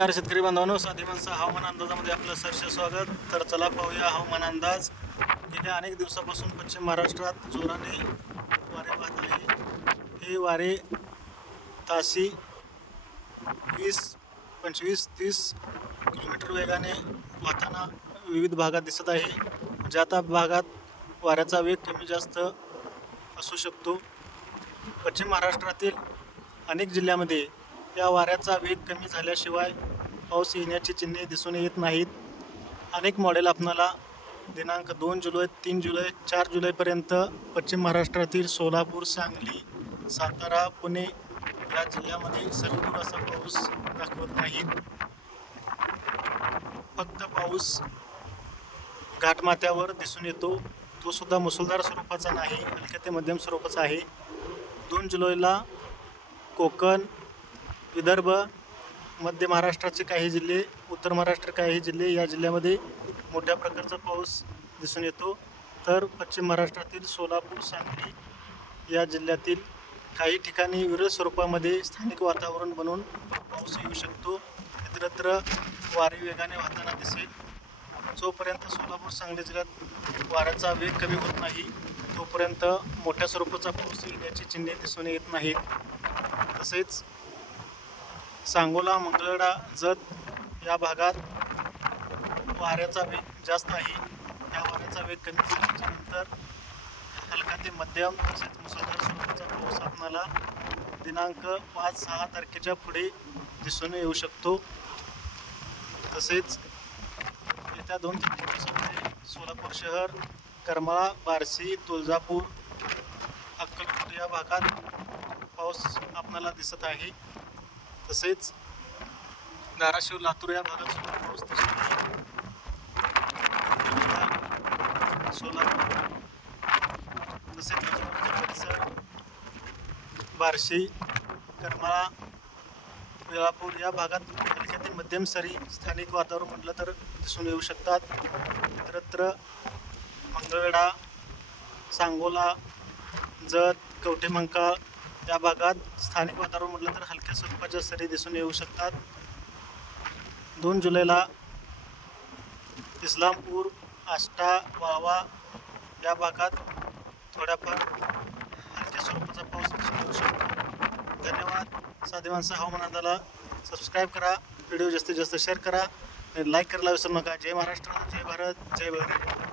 नमस्कार शेतकरी बांधवांनो साधी माणसं हवामान अंदाजामध्ये आपलं सरसे स्वागत. तर चला पाहूया हवामान अंदाज. गेल्या अनेक दिवसापासून पश्चिम महाराष्ट्रात जोराने वारे वाहत आहे. हे वारे ताशी वीस पंचवीस तीस किलोमीटर वेगाने वाहताना विविध भागात दिसत आहे. म्हणजे ज्या त्या भागात वाऱ्याचा वेग कमी जास्त असू शकतो. पश्चिम महाराष्ट्रातील अनेक जिल्ह्यामध्ये या वाऱ्याचा वेग कमी झाल्याशिवाय पाऊस येण्याची चिन्हे दिसून येत नाहीत. अनेक मॉडेल आपणाला दिनांक दोन जुलै तीन जुलै चार जुलैपर्यंत पश्चिम महाराष्ट्रातील सोलापूर सांगली सातारा पुणे या जिल्ह्यामध्ये सर्वदूर असा पाऊस दाखवत नाहीत. फक्त पाऊस घाटमाथ्यावर दिसून येतो. तो सुद्धा मुसळधार स्वरूपाचा नाही हलक्या ते मध्यम स्वरूपाचा आहे. दोन जुलैला कोकण विदर्भ मध्य महाराष्ट्राचे काही जिल्हे उत्तर महाराष्ट्र काही जिल्हे या जिल्ह्यामध्ये मोठ्या प्रकारचा पाऊस दिसून येतो. तर पश्चिम महाराष्ट्रातील सोलापूर सांगली या जिल्ह्यातील काही ठिकाणी विरळ स्वरूपामध्ये स्थानिक वातावरण बनून पाऊस येऊ शकतो. इतरत्र वारे वेगाने वाहताना दिसेल. जोपर्यंत सोलापूर सांगली जिल्ह्यात वाऱ्याचा वेग कमी होत नाही तोपर्यंत मोठ्या स्वरूपाचा पाऊस येण्याची चिन्हे दिसून येत नाहीत. तसेच सांगोला मंगळडा जत या भागात वाऱ्याचा वेग जास्त आहे. त्या वाऱ्याचा वेग कमी झाल्यानंतर हलका ते मध्यम तसेच मुसळधार स्वरूपाचा पाऊस आपणाला दिनांक पाच सहा तारखेच्या पुढे दिसून येऊ शकतो. तसेच येत्या दोन तीन दिवसामध्ये सोलापूर शहर करमाळा बार्शी तुळजापूर अक्कलकोट या भागात पाऊस आपणाला दिसत आहे. तसेच धाराशिव लातूर या भागात सुद्धा पाऊस दिसत सोलापूर तसेच परिसर बार्शी करमाळा वेळापूर या भागात हलक्यातील ते मध्यम सरी स्थानिक वातावरण म्हटलं तर दिसून येऊ शकतात. इतरत्र मंगळवेढा सांगोला जत कवठेमंका या भागात स्थानिक वातावरण म्हटलं तर हलक्या स्वरूपाच्या सरी दिसून येऊ शकतात. दोन जुलैला इस्लामपूर आष्टा वावा या भागात थोड्याफार हलक्या स्वरूपाचा पाऊस दिसून येऊ शकतो. धन्यवाद. साधे माणसं हवामानाला सबस्क्राईब करा व्हिडिओ जास्तीत जास्त शेअर करा आणि लाईक करायला विसरू नका. जय महाराष्ट्र जय भारत जय भारत